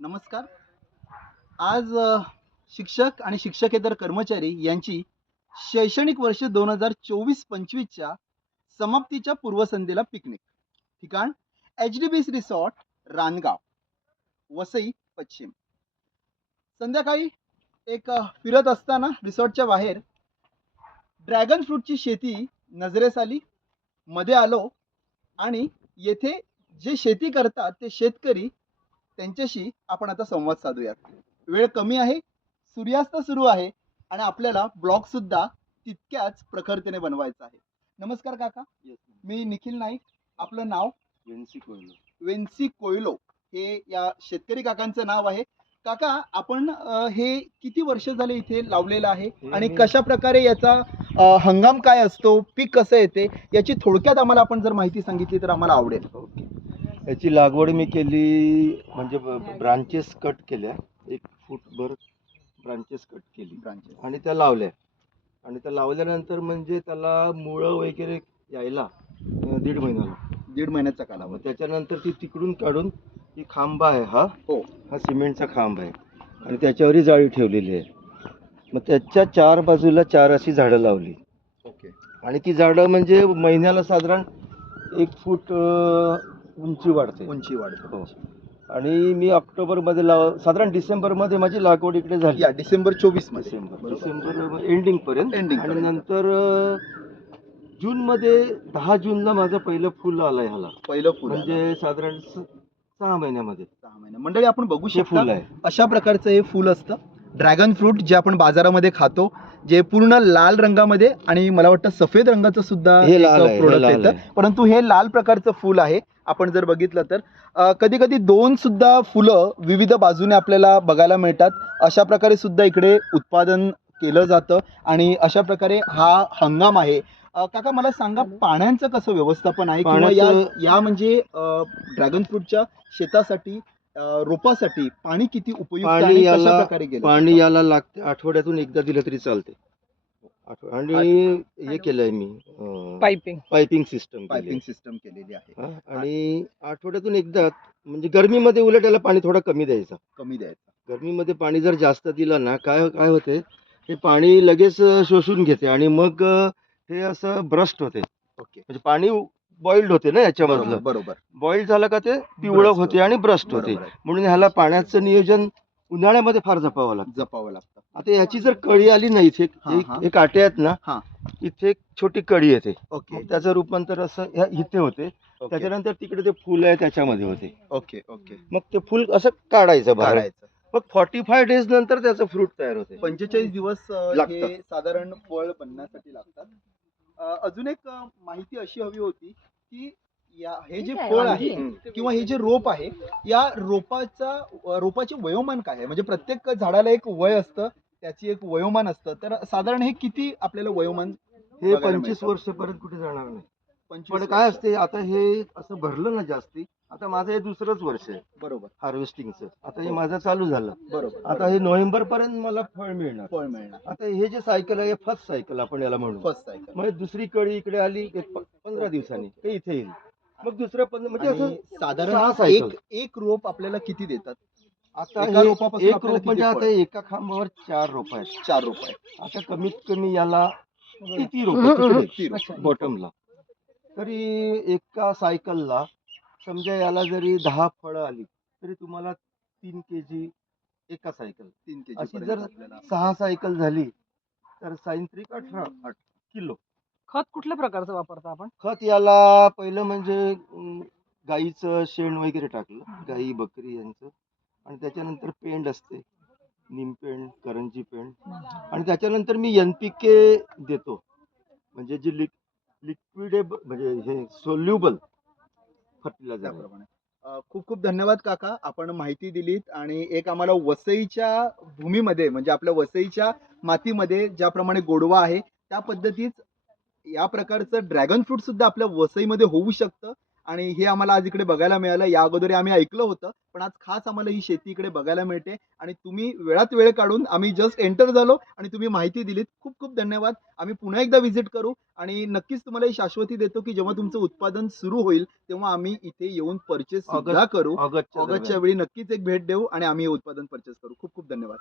नमस्कार. आज शिक्षक आणि शिक्षकेतर कर्मचारी यांची शैक्षणिक वर्ष 2024-25च्या समाप्तीच्या पूर्वसंध्येला पिकनिक. ठिकाण HDBC रिसॉर्ट, रानगाव, वसई पश्चिम. संध्याकाळी फिरत असताना रिसॉर्टच्या बाहेर ड्रॅगन फ्रूटची शेती नजरेस आली. मध्ये आलो आणि येथे जे शेती करतात ते शेतकरी, त्यांच्याशी आपण आता संवाद साधूयात. वेळ कमी आहे, सूर्यास्त सुरू आहे आणि आपल्याला ब्लॉग सुद्धा तितक्याच प्रखरतेने बनवायचा आहे. नमस्कार काका. मी निखिल नाईक. आपलं नाव? वेन्सी कोयलो. वेन्सी कोयलो हे या शेतकरी काकांचं नाव आहे. काका, आपण हे किती वर्ष झाले इथे लावलेलं आहे आणि कशा प्रकारे याचा हंगाम काय असतो, पीक कसं येते, याची थोडक्यात आम्हाला आपण जर माहिती सांगितली तर आम्हाला आवडेल. ओके. याची लागवड मी केली म्हणजे ब्रांचेस कट केल्या, 1 फूटभर ब्रांचेस कट केली आणि त्या लावल्या. आणि त्या लावल्यानंतर म्हणजे त्याला मुळं वगैरे यायला 1.5 महिना लागतो. 1.5 महिन्याचा कालावधी. त्याच्यानंतर ती तिकडून काढून ही खांबा आहे, हा सिमेंटचा खांब आहे आणि त्याच्यावरही जाळी ठेवलेली आहे. मग त्याच्या 4 बाजूला 4 अशी झाडं लावली. ओके. आणि ती झाडं म्हणजे महिन्याला साधारण 1 फूट उंची वाढते. हो. आणि मी ऑक्टोबरमध्ये साधारण डिसेंबरमध्ये माझी लागवड इकडे झाली. डिसेंबर 24 मध्ये. डिसेंबर एंडिंग पर्यंत. आणि नंतर जूनमध्ये 10 जूनला माझं पहिलं फुल आलंय. ह्याला पहिलं फुल म्हणजे साधारण 6 महिन्यामध्ये. 6 महिने. मंडळी, आपण बघू हे शकता फुल आहे. अशा प्रकारचं हे फुल असतं. ड्रॅगन फ्रूट जे आपण बाजारामध्ये खातो, जे पूर्ण लाल रंगामध्ये आणि मला वाटतं सफेद रंगाचं सुद्धा हे लाल आहे, प्रोडक्ट हे लाल येतं, आहे. परंतु हे लाल प्रकारचं फुल आहे. आपण जर बघितलं तर कधी कधी 2 सुद्धा फुलं विविध बाजूने आपल्याला बघायला मिळतात. अशा प्रकारे सुद्धा इकडे उत्पादन केलं जातं आणि अशा प्रकारे हा हंगाम आहे. काका, मला सांगा, पाण्याचं कसं व्यवस्थापन आहे किंवा या म्हणजे ड्रॅगन फ्रूटच्या शेतासाठी, रोपासाठी पाणी किती उपयुक्त आणि कशा प्रकारे गेलं? पाणी याला लागते, आठवड्यातून एकदा दिलं तरी चालते. आणि हे केलंय मी पाइपिंग सिस्टम केलेली आहे. आणि आठवड्यातून एकदा, म्हणजे गरमीमध्ये उलट याला पाणी थोडं कमी द्यायचं. गरमीमध्ये पाणी जर जास्त दिलं ना, काय होते, हे पाणी लगेच शोषून घेते आणि मग हे असं ब्रस्ट होते. ओके. म्हणजे पाणी बॉइल्ड होते ना याच्यामधलं. बरोबर. बॉइल्ड झालं का ते पिवळं होते आणि ब्रस्ट होते. म्हणून ह्याला पाण्याचं नियोजन उन्हाळ्यामध्ये फार जपावं लागतं. आता याची जर कळी आली ना, इथे एक काटे आहेत ना, इथे एक छोटी कळी येते. ओके. त्याचं रूपांतर असं इथे होते. त्याच्यानंतर तिकडे ते फुल आहे त्याच्यामध्ये होते. ओके. मग ते फुल असं काढायचं बाहेर. मग 45 डेज नंतर त्याचं फ्रूट तयार होते. 45 दिवस लागतात. हे साधारण फळ बनण्यासाठी लागतात. अजून एक माहिती अशी हवी होती की हे जे फळ आहे किंवा हे जे रोप आहे, या रोपाचे वयोमान काय आहे? म्हणजे प्रत्येक झाडाला एक वय असतं, त्याची एक वयोमान असतं. तर साधारण हे किती आपल्याला वयोमान? हे 25 वर्षापर्यंत कुठे जाणार नाही. पण काय असते, आता हे असं भरलं ना जास्ती, आता माझं हे 2रंच वर्ष आहे. बरोबर. हार्वेस्टिंगचं. आता हे माझं चालू झालं. बरोबर. आता हे नोव्हेंबर पर्यंत मला फळ मिळणार. आता हे जे सायकल आहे, फर्स्ट सायकल आपण याला म्हणू. First cycle. म्हणजे दुसरी कळी इकडे आली 15 दिवसांनी ते इथे येईल. मग दुसरं म्हणजे असं साधारण एक रोप आपल्याला किती देतात? आता एक रोप म्हणजे आता एका खांबावर 4 रोप आहेत. 4 रोप आहेत. आता कमीत कमी याला किती रोप बॉटमला, तरी एका सायकलला समजा याला जरी 10 फळं आली तरी तुम्हाला 3 kg एका सायकल. 3 kg अशी जर 6 सायकल झाली तर 18 किलो. खत कुठल्या प्रकारचं वापरता आपण? खत याला पहिलं म्हणजे गाईचं शेण वगैरे टाकलं, गाई बकरी यांचं. आणि त्याच्यानंतर पेंड असते, निमपेंड, करंजी पेंड. आणि त्याच्यानंतर मी NPK देतो, म्हणजे जे लिक्विडेबल म्हणजे हे सोल्युबल फर्टिलायझर. खूप खूप धन्यवाद काका, आपण माहिती दिलीत आणि एक आम्हाला वसईच्या भूमीमध्ये, म्हणजे आपल्या वसईच्या मातीमध्ये ज्याप्रमाणे गोडवा आहे त्या पद्धतीत या प्रकारचं ड्रॅगन फ्रूट सुद्धा आपल्या वसईमध्ये होऊ शकतं आणि हे आम्हाला आज इकडे बघायला मिळालं. या अगोदर आम्ही ऐकलं होतं, पण आज खास आम्हाला ही शेती इकडे बघायला मिळते आणि तुम्ही वेळात वेळ काढून आम्ही जस्ट एंटर झालो आणि तुम्ही माहिती दिलीत. खूप खूप धन्यवाद. आम्ही पुन्हा एकदा व्हिजिट करू आणि नक्कीच तुम्हाला ही शाश्वती देतो की जेव्हा तुमचं उत्पादन सुरू होईल तेव्हा आम्ही इथे येऊन परचेस सुद्धा करू. ऑगस्टच्या ऑगस्टच्या दरम्यान. वेळी नक्कीच एक भेट देऊ आणि आम्ही हे उत्पादन परचेस करू. खूप खूप धन्यवाद.